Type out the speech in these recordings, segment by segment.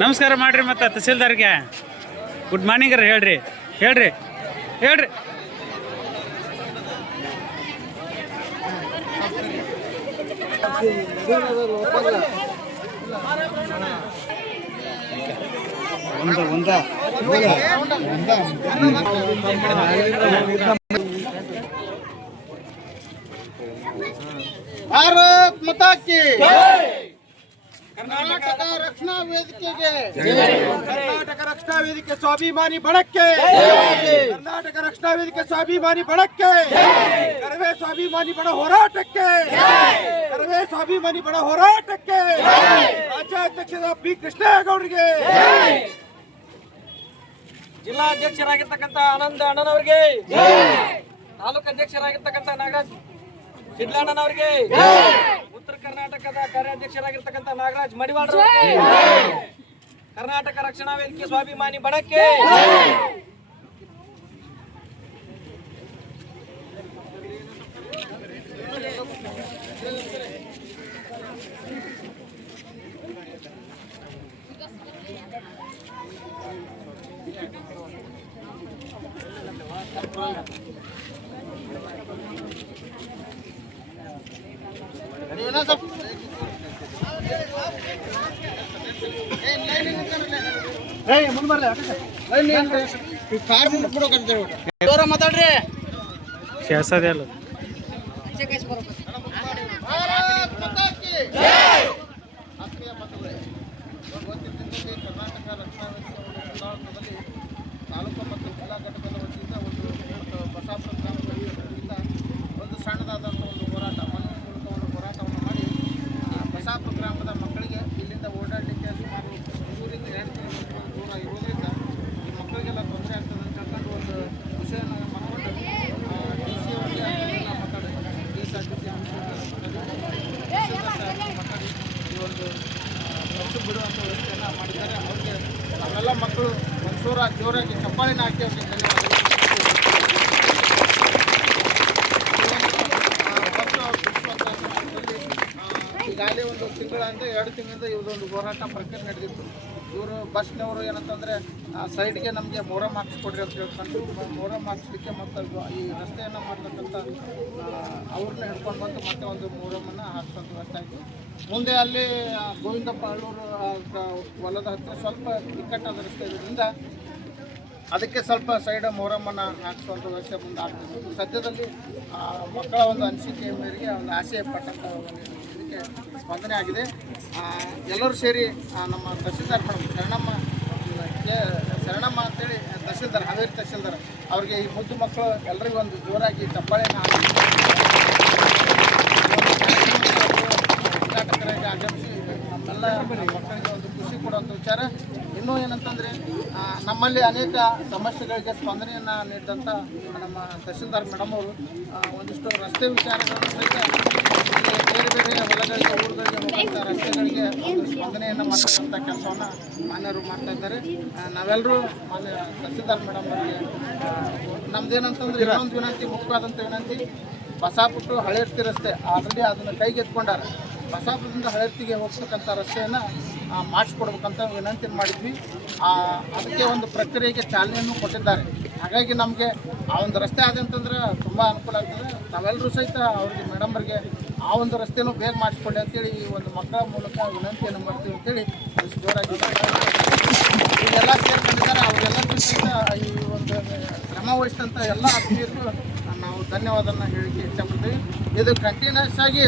ನಮಸ್ಕಾರ ಮಾಡ್ರಿ ಮತ್ತೆ ತಹಸೀಲ್ದಾರ್ಗೆ. ಗುಡ್ ಮಾರ್ನಿಂಗ್ ರೀ ಹೇಳ್ರಿ. ಹೇಳ್ರಿ. ಹೇಳ್ರಿ. ಒಂದ ಒಂದ. ಭಾರತ್ ಮತಾಕಿ. ಕರ್ನಾಟಕ ರಕ್ಷಣಾ ವೇದಿಕೆಗೆ. ಕರ್ನಾಟಕ ರಕ್ಷಣಾ ವೇದಿಕೆ ಸ್ವಾಭಿಮಾನಿ ಬಣಕ್ಕೆ. ಕರ್ನಾಟಕ ರಕ್ಷಣಾ ವೇದಿಕೆ ಸ್ವಾಭಿಮಾನಿ ಬಣಕ್ಕೆ. ಕರವೇ ಸ್ವಾಭಿಮಾನಿ ಬಣ ಹೋರಾಟಕ್ಕೆ. ಕರವೇ ಸ್ವಾಭಿಮಾನಿ ಬಣ ಹೋರಾಟಕ್ಕೆ. ರಾಜ್ಯಾಧ್ಯಕ್ಷರ ಪಿ ಕೃಷ್ಣೇಗೌಡರಿಗೆ ಜಿಲ್ಲಾಧ್ಯಕ್ಷರಾಗಿರ್ತಕ್ಕಂಥ ಆನಂದ ಅಣ್ಣನವರಿಗೆ. ತಾಲೂಕು ಅಧ್ಯಕ್ಷರಾಗಿರ್ತಕ್ಕಂಥ ನಾಗರಾಜ್ ಸಿಡ್ಲಣ್ಣನವರಿಗೆ ಉತ್ತರ ಕರ್ನಾಟಕದ ಕಾರ್ಯಾಧ್ಯಕ್ಷರಾಗಿರ್ತಕ್ಕಂಥ ನಾಗರಾಜ್ ಮಡಿವಾಳ ಕರ್ನಾಟಕ ರಕ್ಷಣಾ ವೇದಿಕೆ ಸ್ವಾಭಿಮಾನಿ ಬಣಕ್ಕೆ. ಮಾತಾಡ್ರಿ. ಕೇಳ್ಸದೇ ಅಲ್ಲ ಭಾರತ್ ಮಾತಾ ಕಿ ಆತ್ಮೀಯ ಬಂಧುಗಳೇ ಗೊತ್ತಿದ್ದಂತೆ ಕರ್ನಾಟಕ ರಕ್ಷಣಾ ವೇದಿಕೆ ಒಂದು ಕುಂದಾಪುರದಲ್ಲಿ ತಾಲೂಕು ಮತ್ತು ಜಿಲ್ಲಾ ಘಟಕದ ವತಿಯಿಂದ ಒಂದು ಒಂದು ಬಸಾಪುರ ಗ್ರಾಮದ ವತಿಯಿಂದ ಒಂದು ಸಣ್ಣದಾದಂಥ ಒಂದು ಹೋರಾಟ ಮನೆ ಮೂಲಕ ಒಂದು ಹೋರಾಟವನ್ನು ಮಾಡಿ ಆ ಬಸಾಪುರ ಗ್ರಾಮದ ಮಕ್ಕಳಿಗೆ ಇಲ್ಲಿಂದ ಓಡಾಡಲಿಕ್ಕೆ ಸುಮಾರು ಮೂರಿಂದ ಎರಡು ಕಿಲೋಮೀಟರ್ ದೂರ ಇರೋದ್ರಿಂದ ಈ ಮಕ್ಕಳಿಗೆಲ್ಲ ತೊಂದರೆ ಆಗ್ತದೆ ಅಂತ ಹೇಳ್ಕೊಂಡು ಒಂದು ವಿಷಯನ ಮನಗೊಂಡು ಡಿ ಸಿ ಅವರಿಗೆ ಮಾತಾಡಿ K S R T C ಮಾತಾಡಿ ಈ ಒಂದು ಬಸ್ಸು ಬಿಡುವಂಥ ವ್ಯವಸ್ಥೆಯನ್ನು ಮಾಡಿದ್ದಾರೆ. ಅವ್ರಿಗೆ ನಾವೆಲ್ಲ ಮಕ್ಕಳು ಮನ್ಸೂರ ಜೋರಾಗಿ ಚಪ್ಪಾಳಿನ ಹಾಕಿ ಅವರಿಗೆ ಈಗಾಗಲೇ ಒಂದು ತಿಂಗಳಿಂದ ಎರಡು ತಿಂಗಳಿಂದ ಇವ್ರದೊಂದು ಹೋರಾಟ ಪ್ರಕ್ರಿಯೆ ನಡೆದಿತ್ತು. ಇವರು ಬಸ್ನವರು ಏನಂತಂದರೆ ಸೈಡ್ಗೆ ನಮಗೆ ಮೊರಮ್ ಹಾಕಿಸ್ಕೊಡ್ರಿ ಅಂತ ಹೇಳ್ಕೊಂಡು ಮೊರಮ್ ಹಾಕ್ಸ್ಲಿಕ್ಕೆ ಮತ್ತು ಈ ರಸ್ತೆಯನ್ನು ಮಾಡ್ತಕ್ಕಂಥ ಅವ್ರನ್ನ ಹಿಡ್ಕೊಂಡು ಬಂದು ಮತ್ತೆ ಒಂದು ಮೊರಮನ್ನು ಹಾಕ್ಸೋದು ವ್ಯವಸ್ಥೆ ಮುಂದೆ ಅಲ್ಲಿ ಗೋವಿಂದ ಪಾಳೂರು ಆ, ಹೊಲದ ಹತ್ತಿರ ಸ್ವಲ್ಪ ಇಕ್ಕಟ್ಟಾದ ರಸ್ತೆ ಇದರಿಂದ ಅದಕ್ಕೆ ಸ್ವಲ್ಪ ಸೈಡ್ ಮೊಹರಮ್ಮನ್ನು ಹಾಕಿಸುವಂಥ ವ್ಯವಸ್ಥೆ ಮುಂದೆ ಆಗ್ತದೆ ಸದ್ಯದಲ್ಲಿ ಆ, ಮಕ್ಕಳ ಒಂದು ಅನಿಸಿಕೆ ಮೇರೆಗೆ ಒಂದು ಆಸೆ ಪಟ್ಟಂಥ ಇದಕ್ಕೆ ಸ್ಪಂದನೆ ಆಗಿದೆ. ಆ, ಎಲ್ಲರೂ ಸೇರಿ ನಮ್ಮ ತಹಸೀಲ್ದಾರ್ ಶರಣಮ್ಮ ಕೆ ಶರಣಮ್ಮ ಅಂತೇಳಿ ತಹಸೀಲ್ದಾರ್, ಹಾವೇರಿ ತಹಸೀಲ್ದಾರ್ ಅವ್ರಿಗೆ ಈ ಮುದ್ದು ಮಕ್ಕಳು ಎಲ್ಲರಿಗೂ ಒಂದು ಜೋರಾಗಿ ಚಪ್ಪಾಳೆಯನ್ನು ಹಾಕಿ. ಆಗಮಿಸಿ ನಮ್ಮೆಲ್ಲ ಮಕ್ಕಳಿಗೆ ಖುಷಿ ಕೊಡುವಂಥ ವಿಚಾರ. ಇನ್ನೂ ಏನಂತಂದರೆ ನಮ್ಮಲ್ಲಿ ಅನೇಕ ಸಮಸ್ಯೆಗಳಿಗೆ ಸ್ಪಂದನೆಯನ್ನು ನೀಡಿದಂಥ ನಮ್ಮ ತಹಸೀಲ್ದಾರ್ ಮೇಡಮ್ ಅವರು ಒಂದಿಷ್ಟು ರಸ್ತೆ ವಿಚಾರಗಳನ್ನು ಸಹಿತ ಬೇರೆ ಬೇರೆ ಹೊಲಗಳಿಗೆ, ಊರುಗಳಿಗೆ ಹೋಗುವಂಥ ರಸ್ತೆಗಳಿಗೆ ಸ್ಪಂದನೆಯನ್ನು ಮಾಡ್ತಕ್ಕಂಥ ಕೆಲಸವನ್ನು ಮಾನ್ಯರು ಮಾಡ್ತಾ ಇದ್ದಾರೆ. ನಾವೆಲ್ಲರೂ ಮಾನ್ಯ ತಹಸೀಲ್ದಾರ್ ಮೇಡಮ್ ಅವರಿಗೆ ನಮ್ದೇನಂತಂದ್ರೆ ಇನ್ನೊಂದು ವಿನಂತಿ ಮುಖ್ಯವಾದಂಥ ವಿನಂತಿ, ಬಸಾಪುಟ್ಟು ಹಳೆ ರಸ್ತೆ ಆಲ್ರೆಡಿ ಅದನ್ನು ಕೈಗೆ ಬಸಾಪುಟ್ಟಿಂದ ಬಸಾಪುರದಿಂದ ಹಳೆರ್ತಿಗೆ ಹೋಗ್ತಕ್ಕಂಥ ರಸ್ತೆಯನ್ನು ಮಾಡಿಸ್ಕೊಡ್ಬೇಕಂತ ವಿನಂತಿ ಮಾಡಿದ್ವಿ. ಅದಕ್ಕೆ ಒಂದು ಪ್ರಕ್ರಿಯೆಗೆ ಚಾಲನೆಯನ್ನು ಕೊಟ್ಟಿದ್ದಾರೆ. ಹಾಗಾಗಿ ನಮಗೆ ಆ ಒಂದು ರಸ್ತೆ ಆದಂತಂದ್ರೆ ತುಂಬ ಅನುಕೂಲ ಆಗ್ತದೆ. ನಾವೆಲ್ಲರೂ ಸಹಿತ ಅವ್ರಿಗೆ ಮೇಡಮ್ರಿಗೆ ಆ ಒಂದು ರಸ್ತೆನೂ ಬೇಗ ಮಾಡಿಸ್ಕೊಳ್ಳಿ ಅಂತೇಳಿ ಈ ಒಂದು ಮಕ್ಕಳ ಮೂಲಕ ವಿನಂತಿಯನ್ನು ಮಾಡ್ತೀವಿ ಅಂತೇಳಿ ಜೋರಾಗಿ ಈಗೆಲ್ಲ ಸೇರ್ಕೊಂಡಿದ್ದಾರೆ. ಅವರೆಲ್ಲರಿಗೂ ಸಹಿತ ಈ ಒಂದು ಶ್ರಮ ವಹಿಸಿದಂಥ ಎಲ್ಲ ಆತ್ಮೀಯರಿಗೂ ನಾವು ಧನ್ಯವಾದನ ಹೇಳಿಕೆ ಇಷ್ಟಪಡ್ತೀವಿ ಇದು ಕಂಟಿನ್ಯೂಸ್ ಆಗಿ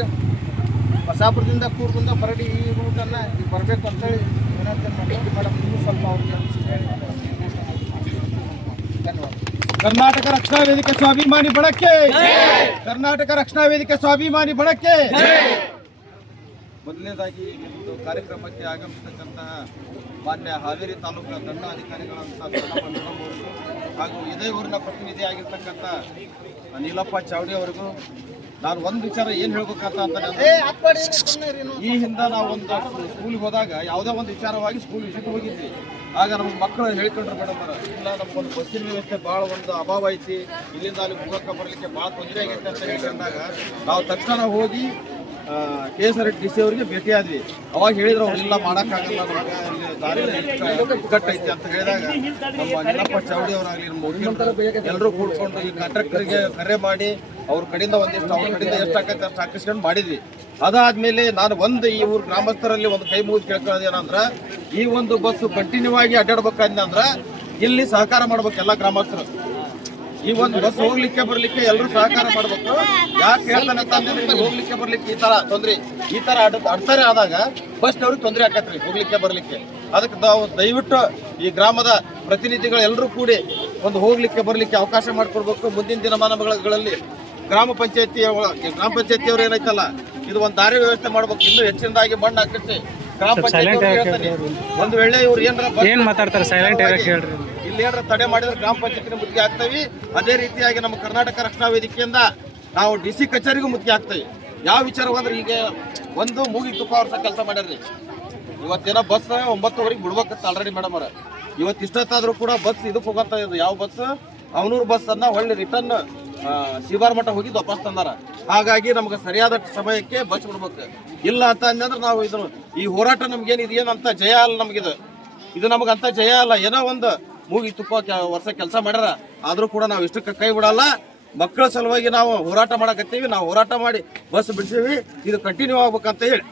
ಬಸಾಪುರದಿಂದ ಕೂರ್ದಿಂದ ಬರಡಿ ಈ ರೂಟನ್ನು ಈಗ ಬರಬೇಕು ಅಂತೇಳಿ ವಿನಂತಿ ಮಾಡ್ತೀವಿ ಮೇಡಮ್ ನೀವು ಸ್ವಲ್ಪ ಅವ್ರಿಗೆ ಹೇಳಿ. ಧನ್ಯವಾದ. ಕರ್ನಾಟಕ ರಕ್ಷಣಾ ವೇದಿಕೆ ಸ್ವಾಭಿಮಾನಿ ಬಳಕೆ. ಕರ್ನಾಟಕ ರಕ್ಷಣಾ ವೇದಿಕೆ ಸ್ವಾಭಿಮಾನಿ ಬಳಕೆ. ಮೊದಲನೇದಾಗಿ ಈ ಒಂದು ಕಾರ್ಯಕ್ರಮಕ್ಕೆ ಆಗಮಿಸತಕ್ಕಂತಹ ಮಾನ್ಯ ಹಾವೇರಿ ತಾಲೂಕಿನ ದಂಡಾಧಿಕಾರಿಗಳಂತ ಅಧಿಕಾರಿಗಳಂತ ಹಾಗೂ ಇದೇ ಊರಿನ ಪ್ರತಿನಿಧಿ ಆಗಿರ್ತಕ್ಕಂಥ ನೀಲಪ್ಪ ಚಾವಡಿ ಅವರಿಗೂ ನಾನು ಒಂದು ವಿಚಾರ ಏನು ಹೇಳ್ಬೇಕಂತ ಅಂತ ಈ ಹಿಂದೆ ನಾವು ಒಂದು ಸ್ಕೂಲಿಗೆ ಹೋದಾಗ ಯಾವುದೇ ಒಂದು ವಿಚಾರವಾಗಿ ಸ್ಕೂಲ್ ವಿಸಿಟ್ ಹೋಗಿದ್ವಿ. ಆಗ ನಮ್ಮ ಮಕ್ಕಳು ಹೇಳ್ಕೊಂಡ್ರು ಮೇಡಮ್ ಇಲ್ಲ ನಮ್ಗೊಂದು ಬಸ್ಸಿನ ವ್ಯವಸ್ಥೆ ಭಾಳ ಒಂದು ಅಭಾವ ಐತಿ ಇಲ್ಲಿಂದ ಅಲ್ಲಿ ಹೋಗಕ್ಕೆ ಬರಲಿಕ್ಕೆ ಭಾಳ ತೊಂದರೆ ಆಗೈತೆ ಅಂತ ಹೇಳ್ಕೊಂಡಾಗ ನಾವು ತಕ್ಷಣ ಹೋಗಿ K S R T C ಅವರಿಗೆ ಭೇಟಿಯಾದ್ವಿ ಅವಾಗ ಹೇಳಿದ್ರು ಅವ್ರಿಗೆಲ್ಲ ಮಾಡೋಕ್ಕಾಗಲ್ಲ ದಾರಿ ಕಟ್ಟೈತಿ ಅಂತ ಹೇಳಿದಾಗ ನಮ್ಮ ನಿಲಪ್ಪ ಚೌಡಿ ಅವರಾಗಲಿ, ನಮ್ಮ ಮುಖ್ಯಮಂತ್ರಿ ಎಲ್ಲರೂ ಕೂಡ್ಕೊಂಡು ಈ ಕಾಂಟ್ರಾಕ್ಟರ್ಗೆ ಕರೆ ಮಾಡಿ, ಅವ್ರ ಕಡೆಯಿಂದ ಒಂದಿಷ್ಟು, ಅವ್ರ ಕಡೆಯಿಂದ ಎಷ್ಟು ಆಕೈತೆ ಅಷ್ಟು ಹಾಕಿಸ್ಕೊಂಡು ಮಾಡಿದ್ವಿ. ಅದಾದ್ಮೇಲೆ ನಾನು ಒಂದು ಈ ಊರು ಗ್ರಾಮಸ್ಥರಲ್ಲಿ ಒಂದು ಕೈ ಮುಗಿದು ಕೇಳ್ಕೊಳ್ಳೋದು ಏನಂದ್ರೆ, ಈ ಒಂದು ಬಸ್ ಕಂಟಿನ್ಯೂ ಆಗಿ ಅಡ್ಡಾಡ್ಬೇಕಂದ್ರೆ ಇಲ್ಲಿ ಸಹಕಾರ ಮಾಡ್ಬೇಕು ಎಲ್ಲ ಗ್ರಾಮಸ್ಥರು. ಈ ಒಂದು ಬಸ್ ಹೋಗ್ಲಿಕ್ಕೆ ಬರ್ಲಿಕ್ಕೆ ಎಲ್ಲರೂ ಸಹಕಾರ ಮಾಡ್ಬೇಕು. ಯಾಕೆ ಹೇಳ್ತಾನೆ ಹೋಗ್ಲಿಕ್ಕೆ ಬರ್ಲಿಕ್ಕೆ ಈ ತರ ತೊಂದ್ರೆ, ಈ ತರ ಅಡ್, ಅಡ್ತಾರೆ ಆದಾಗ ಫಸ್ಟ್ ಅವ್ರಿಗೆ ತೊಂದರೆ ಆಕತ್ರಿ ಹೋಗ್ಲಿಕ್ಕೆ ಬರ್ಲಿಕ್ಕೆ. ಅದಕ್ಕೆ ನಾವು ದಯವಿಟ್ಟು ಈ ಗ್ರಾಮದ ಪ್ರತಿನಿಧಿಗಳು ಎಲ್ಲರೂ ಕೂಡಿ ಒಂದು ಹೋಗ್ಲಿಕ್ಕೆ ಬರ್ಲಿಕ್ಕೆ ಅವಕಾಶ ಮಾಡಿಕೊಡ್ಬೇಕು. ಮುಂದಿನ ದಿನಮಾನಗಳಲ್ಲಿ ಗ್ರಾಮ ಪಂಚಾಯತಿ ಗ್ರಾಮ ಪಂಚಾಯತಿಯವರು ಏನೈತಲ್ಲ, ಇದು ಒಂದು ದಾರಿ ವ್ಯವಸ್ಥೆ ಮಾಡ್ಬೇಕು. ಇನ್ನೂ ಹೆಚ್ಚಿನದಾಗಿ ಮಣ್ಣು ಹಾಕಿಸಿ ಗ್ರಾಮ ಪಂಚಾಯತಿ ಒಂದು ವೇಳೆ ಇವ್ರು ಏನಾರ ಏನ್ ಮಾತಾಡ್ತಾರೆ? ಸೈಲೆಂಟ್ ಇರಕ್ಕೆ ಹೇಳ್ರಿ ಇಲ್ಲಿ ಏನಾರ ತಡೆ ಮಾಡಿದ್ರೆ ಗ್ರಾಮ ಪಂಚಾಯತ್ ಮುತ್ತಿಗೆ ಹಾಕ್ತೇವೆ. ಅದೇ ರೀತಿಯಾಗಿ ನಮ್ಮ ಕರ್ನಾಟಕ ರಕ್ಷಣಾ ವೇದಿಕೆಯಿಂದ ನಾವು ಡಿ ಸಿ ಕಚೇರಿಗೂ ಮುತ್ತಿಗೆ ಹಾಕ್ತೇವೆ. ಯಾವ ವಿಚಾರ ಅಂದ್ರೆ ಈಗ ಒಂದು ಮೂಗಿ ತುಪ್ಪ ವರ್ಷ ಕೆಲಸ ಮಾಡ್ಯಾರ್ರಿ. ಇವತ್ತಿನ ಬಸ್ ಒಂಬತ್ತುವರೆಗೆ ಬಿಡ್ಬೇಕಂತ ಆಲ್ರೆಡಿ ಮೇಡಮ್ ಅವ್ರ. ಇವತ್ತು ಇಷ್ಟೊತ್ತಾದ್ರೂ ಕೂಡ ಬಸ್ ಇದಕ್ಕೆ ಹೋಗಂತ ಇದು ಯಾವ ಬಸ್ ಅವನೂರು ಬಸ್ ಅನ್ನ ಹೊಳ್ಳಿ ರಿಟರ್ನ್ ಶಿವಾರ್ ಮಠ ಹೋಗಿ ವಾಪಸ್ ತಂದಾರ. ಹಾಗಾಗಿ ನಮ್ಗೆ ಸರಿಯಾದ ಸಮಯಕ್ಕೆ ಬಸ್ ಬಿಡ್ಬೇಕು ಇಲ್ಲ ಅಂತ ಅಂದ್ರೆ ನಾವು ಇದನ್ನು, ಈ ಹೋರಾಟ ನಮ್ಗೇನು ಇದೇನಂತ ಜಯ ಅಲ್ಲ ನಮಗಿದು. ಇದು ನಮಗಂತ ಜಯ ಅಲ್ಲ, ಏನೋ ಒಂದು ಮೂಗಿ ತುಪ್ಪ ವರ್ಷ ಕೆಲಸ ಮಾಡ್ಯಾರ. ಆದರೂ ಕೂಡ ನಾವು ಇಷ್ಟಕ್ಕೆ ಕೈ ಬಿಡಲ್ಲ. ಮಕ್ಕಳ ಸಲುವಾಗಿ ನಾವು ಹೋರಾಟ ಮಾಡಕತ್ತೀವಿ. ನಾವು ಹೋರಾಟ ಮಾಡಿ ಬಸ್ ಬಿಡ್ಸೀವಿ. ಇದು ಕಂಟಿನ್ಯೂ ಆಗ್ಬೇಕಂತ ಹೇಳಿ.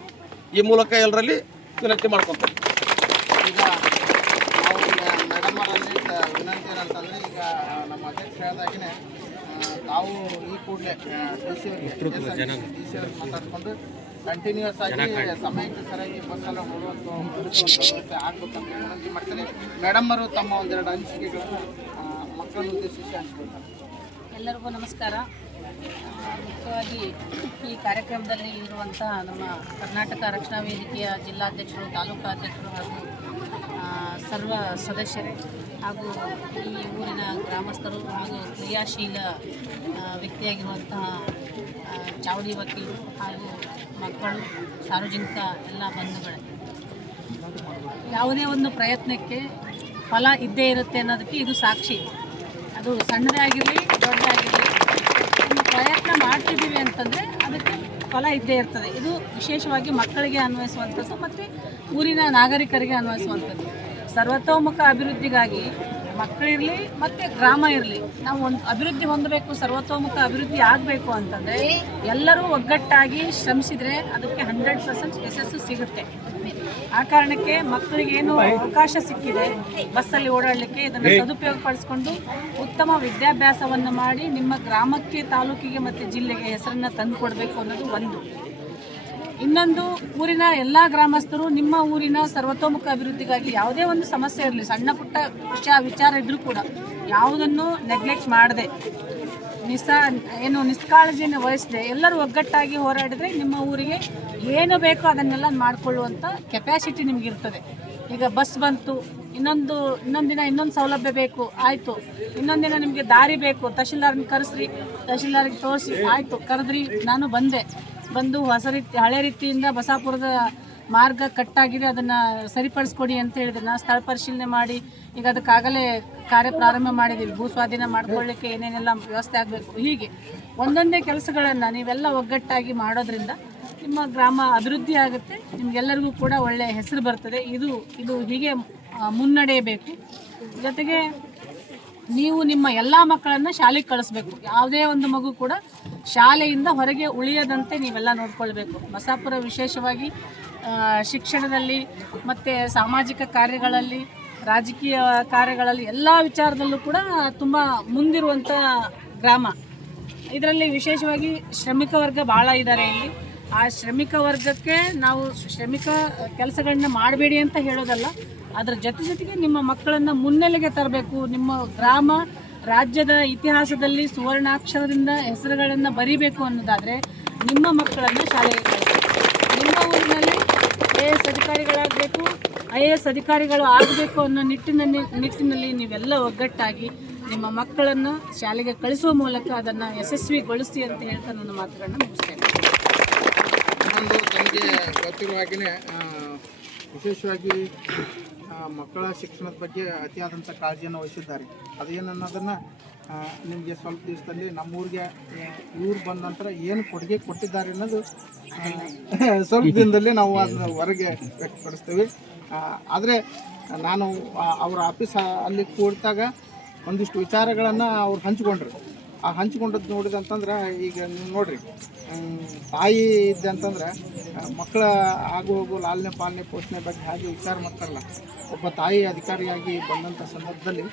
ಈ ಮೂಲಕ ಎಲ್ಲರಲ್ಲಿ ವಿನಂತಿ ಮಾಡ್ಕೊಂತೀವಿ ಈಗ ನಾವು ಈಗ ಮೇಡಮ್ ಅವರಲ್ಲಿ ವಿನಂತಿ ಏನಂತಂದ್ರೆ ಈಗ ನಮ್ಮ ಅಧ್ಯಕ್ಷ ಹೇಳಿದಾಗಿನೇ ಆ, ಈ ಕೂಡಲೇ ಡಿ ಸಿ ಅವರಿಗೆ ಡಿ ಸಿ ಅವ್ರಿಗೆ ಮಾತಾಡ್ಕೊಂಡು ಕಂಟಿನ್ಯೂಸ್ ಆಗಿ ಸಮಯಕ್ಕೆ ಸರಿಯಾಗಿ ಬಸ್ಸೆಲ್ಲ ಓಡುವಂಥ ವ್ಯವಸ್ಥೆ ಆಗ್ಬೇಕಂತ ವಿನಂತಿ ಮಾಡ್ತೀನಿ. ಮೇಡಮ್ ಅವರು ತಮ್ಮ ಒಂದೆರಡು ಅನಿಸಿಕೆಗಳನ್ನು ಮಕ್ಕಳನ್ನು ಉದ್ದೇಶಿಸಿ ಹಂಚ್ಕೊಳ್ತಾರೆ. ಎಲ್ಲರಿಗೂ ನಮಸ್ಕಾರ. ಮುಖ್ಯವಾಗಿ ಈ ಕಾರ್ಯಕ್ರಮದಲ್ಲಿ ಇರುವಂಥ ನಮ್ಮ ಕರ್ನಾಟಕ ರಕ್ಷಣಾ ವೇದಿಕೆಯ ಜಿಲ್ಲಾಧ್ಯಕ್ಷರು ತಾಲೂಕು ಅಧ್ಯಕ್ಷರು ಹಾಗೂ ಸರ್ವ ಸದಸ್ಯರೇ ಹಾಗೂ ಈ ಗ್ರಾಮಸ್ಥರು ಹಾಗೂ ಕ್ರಿಯಾಶೀಲ ವ್ಯಕ್ತಿಯಾಗಿರುವಂತಹ ಚಾವಡಿ ವಕೀಲರು ಹಾಗೂ ಮಕ್ಕಳು, ಸಾರ್ವಜನಿಕ ಎಲ್ಲ ಬಂಧುಗಳೇ. ಯಾವುದೇ ಒಂದು ಪ್ರಯತ್ನಕ್ಕೆ ಫಲ ಇದ್ದೇ ಇರುತ್ತೆ ಅನ್ನೋದಕ್ಕೆ ಇದು ಸಾಕ್ಷಿ. ಅದು ಸಣ್ಣದೇ ಆಗಿರಲಿ, ದೊಡ್ಡದೇ ಆಗಿರಲಿ, ಒಂದು ಪ್ರಯತ್ನ ಮಾಡ್ತಿದ್ದೀವಿ ಅಂತಂದರೆ ಅದಕ್ಕೆ ಫಲ ಇದ್ದೇ ಇರ್ತದೆ. ಇದು ವಿಶೇಷವಾಗಿ ಮಕ್ಕಳಿಗೆ ಅನ್ವಯಿಸುವಂಥದ್ದು ಮತ್ತು ಊರಿನ ನಾಗರಿಕರಿಗೆ ಅನ್ವಯಿಸುವಂಥದ್ದು. ಸರ್ವತೋಮುಖ ಅಭಿವೃದ್ಧಿಗಾಗಿ ಮಕ್ಕಳಿರಲಿ ಮತ್ತು ಗ್ರಾಮ ಇರಲಿ ನಾವು ಒಂದು ಅಭಿವೃದ್ಧಿ ಹೊಂದಬೇಕು ಸರ್ವತೋಮುಖ ಅಭಿವೃದ್ಧಿ ಆಗಬೇಕು ಅಂತಂದರೆ ಎಲ್ಲರೂ ಒಗ್ಗಟ್ಟಾಗಿ ಶ್ರಮಿಸಿದರೆ ಅದಕ್ಕೆ ಹಂಡ್ರೆಡ್ ಪರ್ಸೆಂಟ್ ಯಶಸ್ಸು ಸಿಗುತ್ತೆ. ಆ ಕಾರಣಕ್ಕೆ ಮಕ್ಕಳಿಗೆ ಏನು ಅವಕಾಶ ಸಿಕ್ಕಿದೆ ಬಸ್ಸಲ್ಲಿ ಓಡಾಡಲಿಕ್ಕೆ ಇದನ್ನು ಸದುಪಯೋಗ ಪಡಿಸ್ಕೊಂಡು ಉತ್ತಮ ವಿದ್ಯಾಭ್ಯಾಸವನ್ನು ಮಾಡಿ ನಿಮ್ಮ ಗ್ರಾಮಕ್ಕೆ ತಾಲೂಕಿಗೆ ಮತ್ತು ಜಿಲ್ಲೆಗೆ ಹೆಸರನ್ನು ತಂದು ಕೊಡಬೇಕು ಅನ್ನೋದು ಒಂದು. ಇನ್ನೊಂದು ಊರಿನ ಎಲ್ಲ ಗ್ರಾಮಸ್ಥರು ನಿಮ್ಮ ಊರಿನ ಸರ್ವತೋಮುಖ ಅಭಿವೃದ್ಧಿಗಾಗಿ ಯಾವುದೇ ಒಂದು ಸಮಸ್ಯೆ ಇರಲಿ, ಸಣ್ಣ ಪುಟ್ಟ ವಿಷಯ, ವಿಚಾರ ಇದ್ರೂ ಕೂಡ ಯಾವುದನ್ನು ನೆಗ್ಲೆಕ್ಟ್ ಮಾಡದೆ, ನಿಸ, ಏನು ನಿಷ್ಕಾಳಜಿಯನ್ನು ವಹಿಸದೆ, ಎಲ್ಲರೂ ಒಗ್ಗಟ್ಟಾಗಿ ಹೋರಾಡಿದ್ರೆ ನಿಮ್ಮ ಊರಿಗೆ ಏನು ಬೇಕೋ ಅದನ್ನೆಲ್ಲ ಮಾಡಿಕೊಳ್ಳುವಂಥ ಕೆಪ್ಯಾಸಿಟಿ ನಿಮಗಿರ್ತದೆ. ಈಗ ಬಸ್ ಬಂತು, ಇನ್ನೊಂದು ಇನ್ನೊಂದು ದಿನ ಇನ್ನೊಂದು ಸೌಲಭ್ಯ ಬೇಕು, ಆಯಿತು. ಇನ್ನೊಂದು ದಿನ ನಿಮಗೆ ದಾರಿ ಬೇಕು, ತಹಶೀಲ್ದಾರ್ನ ಕರೆಸ್ರಿ, ತಹಶೀಲ್ದಾರಿಗೆ ತೋರಿಸಿ, ಆಯಿತು, ಕರೆದ್ರಿ, ನಾನು ಬಂದೆ. ಬಂದು ಹೊಸ ರೀತಿ, ಹಳೆ ರೀತಿಯಿಂದ ಬಸಾಪುರದ ಮಾರ್ಗ ಕಟ್ಟಾಗಿದೆ, ಅದನ್ನು ಸರಿಪಡಿಸ್ಕೊಡಿ ಅಂತ ಹೇಳಿದ್ರೆ. ನಾವು ಸ್ಥಳ ಪರಿಶೀಲನೆ ಮಾಡಿ, ಈಗ ಅದಕ್ಕಾಗಲೇ ಕಾರ್ಯ ಪ್ರಾರಂಭ ಮಾಡಿದ್ದೀವಿ ಭೂ ಸ್ವಾಧೀನ ಮಾಡ್ಕೊಳ್ಳಿಕ್ಕೆ ಏನೇನೆಲ್ಲ ವ್ಯವಸ್ಥೆ ಆಗಬೇಕು. ಹೀಗೆ ಒಂದೊಂದೇ ಕೆಲಸಗಳನ್ನು ನೀವೆಲ್ಲ ಒಗ್ಗಟ್ಟಾಗಿ ಮಾಡೋದ್ರಿಂದ ನಿಮ್ಮ ಗ್ರಾಮ ಅಭಿವೃದ್ಧಿ ಆಗುತ್ತೆ. ನಿಮಗೆಲ್ಲರಿಗೂ ಕೂಡ ಒಳ್ಳೆಯ ಹೆಸರು ಬರ್ತದೆ. ಇದು ಇದು ಹೀಗೆ ಮುನ್ನಡೆಯಬೇಕು. ಜೊತೆಗೆ ನೀವು ನಿಮ್ಮ ಎಲ್ಲ ಮಕ್ಕಳನ್ನು ಶಾಲೆಗೆ ಕಳಿಸ್ಬೇಕು. ಯಾವುದೇ ಒಂದು ಮಗು ಕೂಡ ಶಾಲೆಯಿಂದ ಹೊರಗೆ ಉಳಿಯದಂತೆ ನೀವೆಲ್ಲ ನೋಡ್ಕೊಳ್ಬೇಕು. ಬಸಾಪುರ ವಿಶೇಷವಾಗಿ ಶಿಕ್ಷಣದಲ್ಲಿ ಮತ್ತು ಸಾಮಾಜಿಕ ಕಾರ್ಯಗಳಲ್ಲಿ, ರಾಜಕೀಯ ಕಾರ್ಯಗಳಲ್ಲಿ ಎಲ್ಲ ವಿಚಾರದಲ್ಲೂ ಕೂಡ ತುಂಬ ಮುಂದಿರುವಂಥ ಗ್ರಾಮ. ಇದರಲ್ಲಿ ವಿಶೇಷವಾಗಿ ಶ್ರಮಿಕ ವರ್ಗ ಭಾಳ ಇದ್ದಾರೆ ಇಲ್ಲಿ. ಆ ಶ್ರಮಿಕ ವರ್ಗಕ್ಕೆ ನಾವು ಶ್ರಮಿಕ ಕೆಲಸಗಳನ್ನ ಮಾಡಬೇಡಿ ಅಂತ ಹೇಳೋದಲ್ಲ. ಅದರ ಜೊತೆ ಜೊತೆಗೆ ನಿಮ್ಮ ಮಕ್ಕಳನ್ನು ಮುನ್ನೆಲೆಗೆ ತರಬೇಕು. ನಿಮ್ಮ ಗ್ರಾಮ, ರಾಜ್ಯದ ಇತಿಹಾಸದಲ್ಲಿ ಸುವರ್ಣಾಕ್ಷರದಿಂದ ಹೆಸರುಗಳನ್ನು ಬರಿಬೇಕು ಅನ್ನೋದಾದರೆ ನಿಮ್ಮ ಮಕ್ಕಳನ್ನು ಶಾಲೆಗೆ ಕಳಿಸಿ. ನಿಮ್ಮ ಊರಿನಲ್ಲಿ ಐ ಎ ಎಸ್ ಅಧಿಕಾರಿಗಳಾಗಬೇಕು, ಐ ಎ ಎಸ್ ಅಧಿಕಾರಿಗಳು ಆಗಬೇಕು ಅನ್ನೋ ನಿಟ್ಟಿನಲ್ಲಿ ನಿಟ್ಟಿನಲ್ಲಿ ನೀವೆಲ್ಲ ಒಗ್ಗಟ್ಟಾಗಿ ನಿಮ್ಮ ಮಕ್ಕಳನ್ನು ಶಾಲೆಗೆ ಕಳಿಸುವ ಮೂಲಕ ಅದನ್ನು ಯಶಸ್ವಿಗೊಳಿಸಿ ಅಂತ ಹೇಳ್ತಾ ನನ್ನ ಮಾತುಗಳನ್ನ ಮುಗಿಸ್ತೇನೆ. ನಮಗೆ ಗೊತ್ತಿರುವ ಹಾಗೆಯೇ ವಿಶೇಷವಾಗಿ ಮಕ್ಕಳ ಶಿಕ್ಷಣದ ಬಗ್ಗೆ ಅತಿಯಾದಂಥ ಕಾಳಜಿಯನ್ನು ವಹಿಸಿದ್ದಾರೆ. ಅದೇನು ಅನ್ನೋದನ್ನು ನಿಮಗೆ ಸ್ವಲ್ಪ ದಿವಸದಲ್ಲಿ ನಮ್ಮೂರಿಗೆ ಊರು ಬಂದ ನಂತರ ಏನು ಕೊಡುಗೆ ಕೊಟ್ಟಿದ್ದಾರೆ ಅನ್ನೋದು ಸ್ವಲ್ಪ ದಿನದಲ್ಲಿ ನಾವು ಅದನ್ನ ಹೊರಗೆ ವ್ಯಕ್ತಪಡಿಸ್ತೀವಿ. ಆದರೆ ನಾನು ಅವರ ಆಫೀಸ್ ಅಲ್ಲಿ ಕೂಡಿದಾಗ ಒಂದಿಷ್ಟು ವಿಚಾರಗಳನ್ನು ಅವ್ರು ಹಂಚ್ಕೊಂಡ್ರು. ಆ ಹಂಚ್ಕೊಂಡದ್ದು ನೋಡಿದಂತಂದ್ರೆ ಈಗ ನೀವು ನೋಡ್ರಿ ತಾಯಿ ಇದ್ದೆ ಅಂತಂದ್ರೆ ಮಕ್ಕಳ ಆಗು ಹೋಗು ಲಾಲನೆ ಪಾಲನೆ ಪೋಷಣೆ ಬಗ್ಗೆ ಹಾಗೆ ವಿಚಾರ ಮಾಡ್ತಾರಲ್ಲ. ಒಬ್ಬ ತಾಯಿ ಅಧಿಕಾರಿಯಾಗಿ ಬಂದಂಥ ಸಂದರ್ಭದಲ್ಲಿ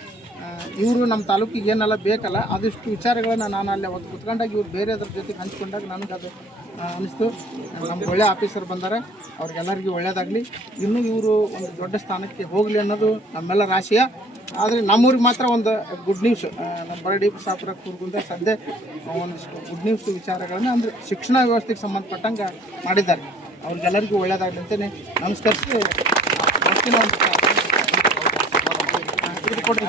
ಇವರು ನಮ್ಮ ತಾಲೂಕಿಗೆ ಏನೆಲ್ಲ ಬೇಕಲ್ಲ ಅದಿಷ್ಟು ವಿಚಾರಗಳನ್ನು ನಾನು ಅಲ್ಲೇ ಅವತ್ತು ಕುತ್ಕೊಂಡಾಗ ಇವ್ರು ಬೇರೆದ್ರ ಜೊತೆಗೆ ಹಂಚ್ಕೊಂಡಾಗ ನನಗೆ ಅದು ಅನಿಸ್ತು. ನಮ್ಗೆ ಒಳ್ಳೆ ಆಫೀಸರ್ ಬಂದಾರೆ, ಅವ್ರಿಗೆಲ್ಲರಿಗೂ ಒಳ್ಳೆಯದಾಗಲಿ ಇನ್ನೂ ಇವರು ಒಂದು ದೊಡ್ಡ ಸ್ಥಾನಕ್ಕೆ ಹೋಗಲಿ ಅನ್ನೋದು ನಮ್ಮೆಲ್ಲರ ಆಶಯ ಆದರೆ ನಮ್ಮೂರಿಗೆ ಮಾತ್ರ ಒಂದು ಗುಡ್ ನ್ಯೂಸ್ ನಮ್ಮ ಬರಡಿ ಸಾಪುರ ಕೂರ್ಗುಂದ ಸದ್ಯ ಒಂದಿಷ್ಟು ಗುಡ್ ನ್ಯೂಸ್ ವಿಚಾರಗಳನ್ನು ಅಂದರೆ ಶಿಕ್ಷಣ ವ್ಯವಸ್ಥೆಗೆ ಸಂಬಂಧಪಟ್ಟಂಗೆ ಮಾಡಿದ್ದಾರೆ. ಅವ್ರಿಗೆಲ್ಲರಿಗೂ ಒಳ್ಳೆಯದಾಗಲಿ ಅಂತಲೇ ನಮಸ್ಕರಿಸಿ ಕೊಡ್ರಿ